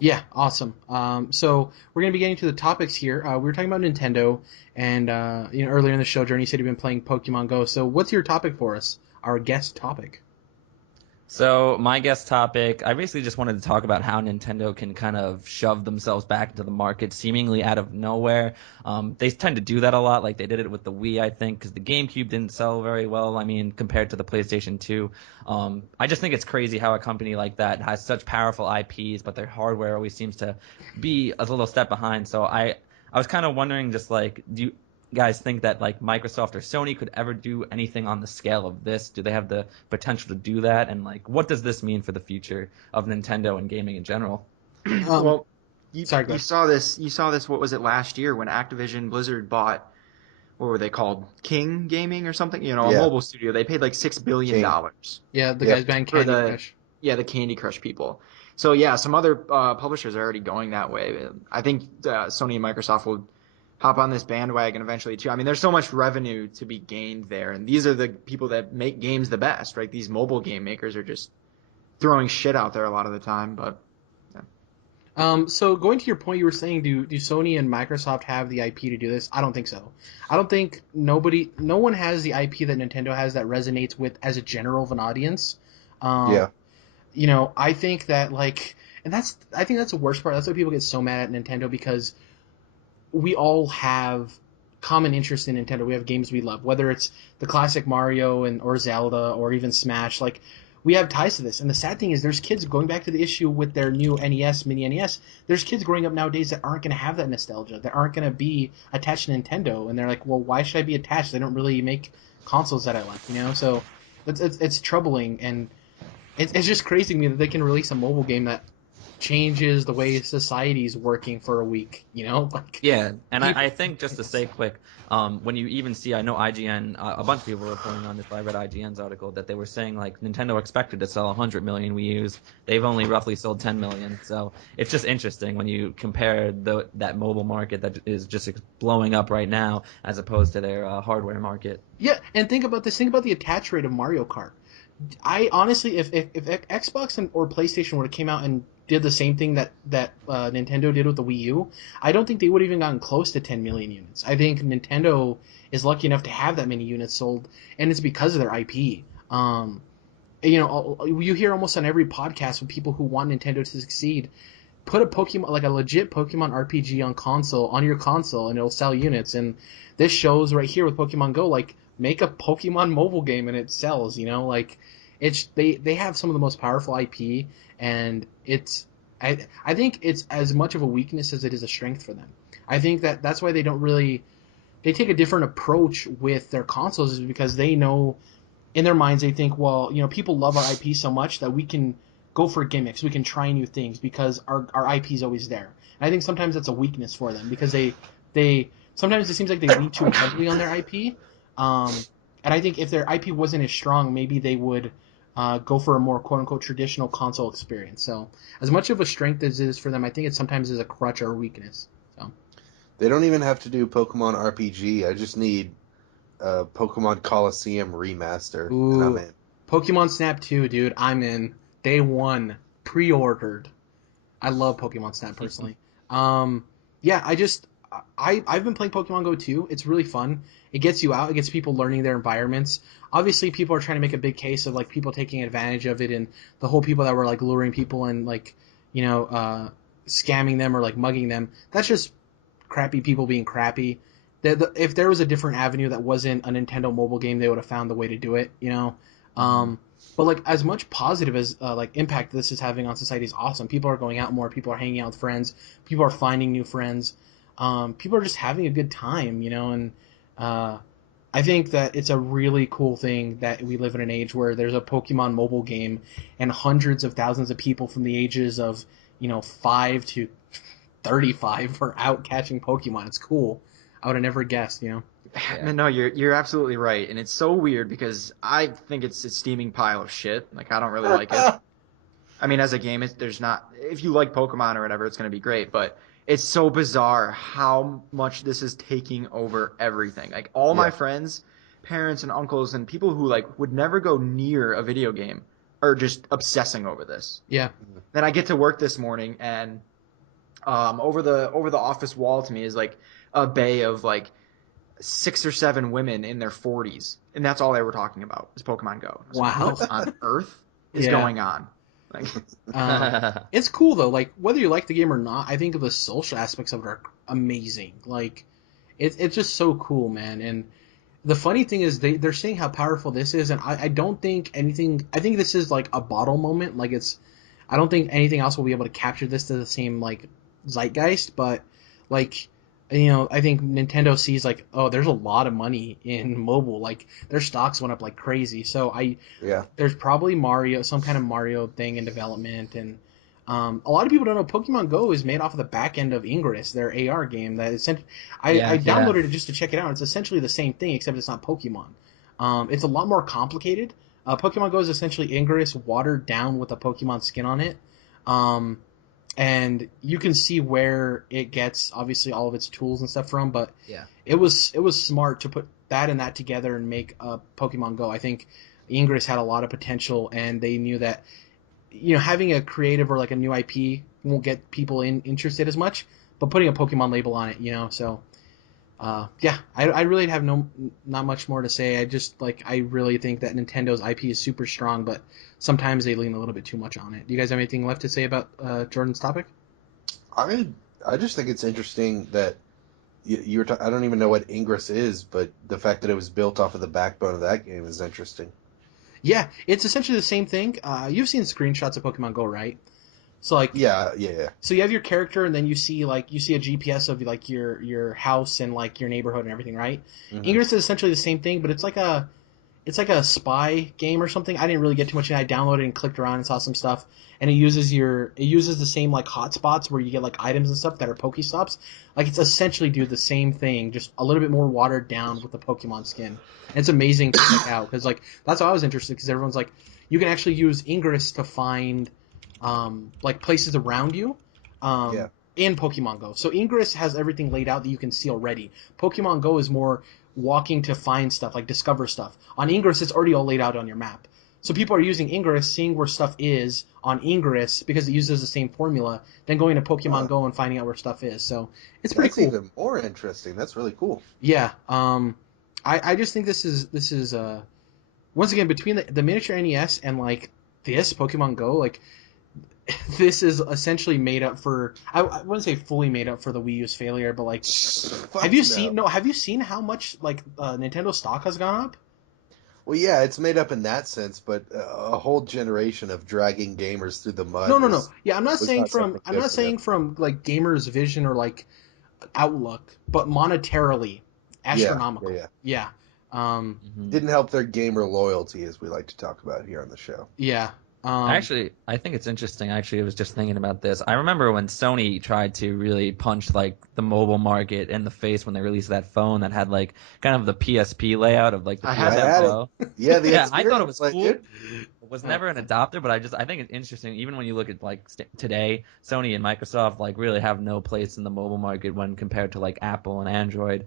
Yeah, awesome. So we're gonna be getting to the topics here. We were talking about Nintendo, and earlier in the show, Journey said you've been playing Pokemon Go. So what's your topic for us? Our guest topic. So, my guest topic, I basically just wanted to talk about how Nintendo can kind of shove themselves back into the market seemingly out of nowhere. They tend to do that a lot, like they did it with the Wii, I think, because the GameCube didn't sell very well, I mean, compared to the PlayStation 2. I just think it's crazy how a company like that has such powerful IPs, but their hardware always seems to be a little step behind. So, I was kind of wondering, just like, do you guys think that like Microsoft or Sony could ever do anything on the scale of this? Do they have the potential to do that? And like, what does this mean for the future of Nintendo and gaming in general? Um, Well, you Sorry, go you ahead. saw this you saw this what was it last year when Activision Blizzard bought what were they called? King Gaming or something? A Yeah, mobile studio. They paid like $6 billion King. Yeah, the guys Yep. behind for Candy the Crush. the Candy Crush people. So yeah, some other publishers are already going that way. I think Sony and Microsoft will hop on this bandwagon eventually too. I mean, there's so much revenue to be gained there, and these are the people that make games the best, right? These mobile game makers are just throwing shit out there a lot of the time, but yeah. So going to your point, you were saying, do Sony and Microsoft have the IP to do this? I don't think so. I don't think no one has the IP that Nintendo has that resonates with as a general of an audience. Um, Yeah. I think that I think that's the worst part. That's why people get so mad at Nintendo because we all have common interest in Nintendo. We have games we love, whether it's the classic Mario and or Zelda or even Smash. Like we have ties to this. And the sad thing is, there's kids going back to the issue with their new NES, mini NES. There's kids growing up nowadays that aren't going to have that nostalgia. That aren't going to be attached to Nintendo, and they're like, well, why should I be attached? They don't really make consoles that I like. So it's troubling, and it's just crazy to me that they can release a mobile game that changes the way society's working for a week. Like Yeah, and people. I think just to say quick, when you even see, I know IGN, a bunch of people were reporting on this, but I read IGN's article that they were saying like Nintendo expected to sell 100 million Wii U's. They've only roughly sold 10 million. So it's just interesting when you compare that mobile market that is just blowing up right now as opposed to their hardware market. Yeah, and think about this. Think about the attach rate of Mario Kart. I honestly, if Xbox or PlayStation would have came out and did the same thing that Nintendo did with the Wii U, I don't think they would have even gotten close to 10 million units. I think Nintendo is lucky enough to have that many units sold, and it's because of their IP. You hear almost on every podcast from people who want Nintendo to succeed, put a Pokemon, like a legit Pokemon RPG on your console, and it'll sell units. And this shows right here with Pokemon Go, like make a Pokemon mobile game and it sells. Like they have some of the most powerful IP, and I think it's as much of a weakness as it is a strength for them. I think that's why they take a different approach with their consoles is because they know in their minds they think, well, people love our IP so much that we can go for gimmicks, we can try new things because our IP is always there. And I think sometimes that's a weakness for them because they sometimes it seems like they lean too heavily on their IP. And I think if their IP wasn't as strong, maybe they would go for a more quote unquote traditional console experience. So as much of a strength as it is for them, I think it sometimes is a crutch or a weakness. So They don't even have to do Pokemon RPG. I just need a Pokemon Coliseum remaster, and I'm ooh, in. Pokemon Snap 2, dude, I'm in. Day one, pre-ordered. I love Pokemon Snap personally. Um, yeah, I've been playing Pokemon Go too. It's really fun. It gets you out. It gets people learning their environments. Obviously, people are trying to make a big case of like people taking advantage of it and the whole people that were like luring people and like scamming them or like mugging them. That's just crappy people being crappy. If there was a different avenue that wasn't a Nintendo mobile game, they would have found the way to do it. Mhm. But like as much positive as like impact this is having on society is awesome. People are going out more. People are hanging out with friends. People are finding new friends. People are just having a good time. And uh, I think that it's a really cool thing that we live in an age where there's a Pokemon mobile game and hundreds of thousands of people from the ages of 5 to 35 are out catching Pokemon. It's cool. I would have never guessed. Yeah. Man, no, you're absolutely right, and it's so weird because I think it's a steaming pile of shit. Like I don't really like it. I mean, as a game, there's not. If you like Pokemon or whatever, it's gonna be great. But it's so bizarre how much this is taking over everything. Like all my Yeah. friends, parents and uncles and people who like would never go near a video game are just obsessing over this. Yeah. Then I get to work this morning, and over the office wall to me is like a bay of like 6 or 7 women in their 40s, and that's all they were talking about is Pokemon Go. I was like, Wow. what on earth is Yeah. going on? Like, It's cool though. Like whether you like the game or not, I think the social aspects of it are amazing. Like it's just so cool, man. And the funny thing is they're saying how powerful this is, and I don't think anything. I think this is like a bottle moment. Like I don't think anything else will be able to capture this to the same like zeitgeist. But like I think Nintendo sees like, oh, there's a lot of money in mobile. Like their stocks went up like crazy. So there's probably some kind of Mario thing in development, and a lot of people don't know Pokemon Go is made off of the back end of Ingress, their AR game. I downloaded it just to check it out. It's essentially the same thing, except it's not Pokemon. It's a lot more complicated. Pokemon Go is essentially Ingress watered down with a Pokemon skin on it. And you can see where it gets obviously all of its tools and stuff from, but it was smart to put that and that together and make a Pokemon Go. I think Ingress had a lot of potential, and they knew that having a creative or like a new IP won't get people interested as much, but putting a Pokemon label on it, so I really have not much more to say. I really think that Nintendo's IP is super strong, but sometimes they lean a little bit too much on it. Do you guys have anything left to say about Jordan's topic? I just think it's interesting that I don't even know what Ingress is, but the fact that it was built off of the backbone of that game is interesting. Yeah, it's essentially the same thing. You've seen screenshots of Pokemon Go, right? So like Yeah. So you have your character, and then you see a GPS of like your house and like your neighborhood and everything, right? Mhm. Ingress is essentially the same thing, but it's like a spy game or something. I didn't really get too much in. I downloaded and clicked around and saw some stuff, and it uses the same like hotspots where you get like items and stuff that are Pokestops. Like it's essentially the same thing, just a little bit more watered down with the Pokemon skin. And it's amazing to check out because like that's why I was interested, because everyone's like, you can actually use Ingress to find like places around you. In Pokemon Go. So Ingress has everything laid out that you can see already. Pokemon Go is more walking to find stuff, like discover stuff. On Ingress, it's already all laid out on your map. So people are using Ingress, seeing where stuff is on Ingress because it uses the same formula, then going to Pokemon Go and finding out where stuff is. So it's pretty cool. That's even more interesting. That's really cool. Yeah. I just think this is once again, between the miniature NES and like this Pokemon Go, like this is essentially made up for. I wouldn't say fully made up for the Wii U's failure, but like, have you seen how much like Nintendo stock has gone up? Well, yeah, it's made up in that sense, but a whole generation of dragging gamers through the mud. No. Yeah, I'm not saying from like gamers' vision or like outlook, but monetarily astronomical. Yeah. Didn't help their gamer loyalty, as we like to talk about here on the show. Yeah. Actually, I think it's interesting. Actually, I was just thinking about this. I remember when Sony tried to really punch like the mobile market in the face when they released that phone that had like kind of the PSP layout of like the PSP Pro. Yeah, I thought it was like, cool. It was never an adopter, but I think it's interesting. Even when you look at like today, Sony and Microsoft like really have no place in the mobile market when compared to like Apple and Android.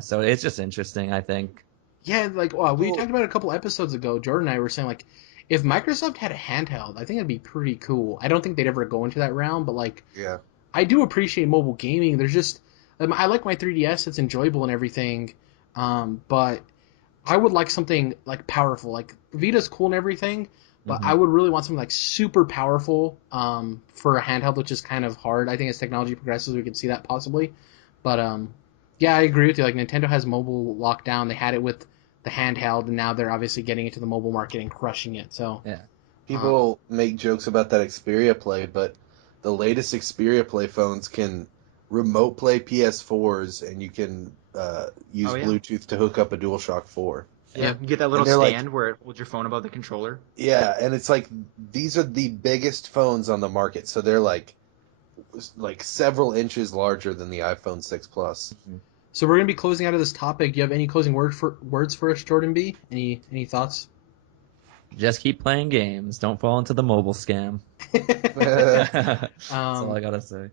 So it's just interesting, I think. Yeah, like we talked about it a couple episodes ago. Jordan and I were saying like, if Microsoft had a handheld, I think it'd be pretty cool. I don't think they'd ever go into that realm, but like, I do appreciate mobile gaming. There's just, I like my 3DS. It's enjoyable and everything, but I would like something like powerful. Like Vita's cool and everything, but I would really want something like super powerful for a handheld, which is kind of hard. I think as technology progresses, we could see that possibly. But yeah, I agree with you. Like Nintendo has mobile locked down. They had it with the handheld, and now they're obviously getting into the mobile market and crushing it. So yeah, people make jokes about that Xperia Play, but the latest Xperia Play phones can remote play PS4s, and you can use Bluetooth to hook up a DualShock 4. Yeah, you get that little stand where it holds your phone above the controller. Yeah, and it's like these are the biggest phones on the market, so they're like several inches larger than the iPhone 6 Plus. So we're gonna be closing out of this topic. Do you have any closing words for us, Jordan B? Any thoughts? Just keep playing games. Don't fall into the mobile scam. That's all I gotta say.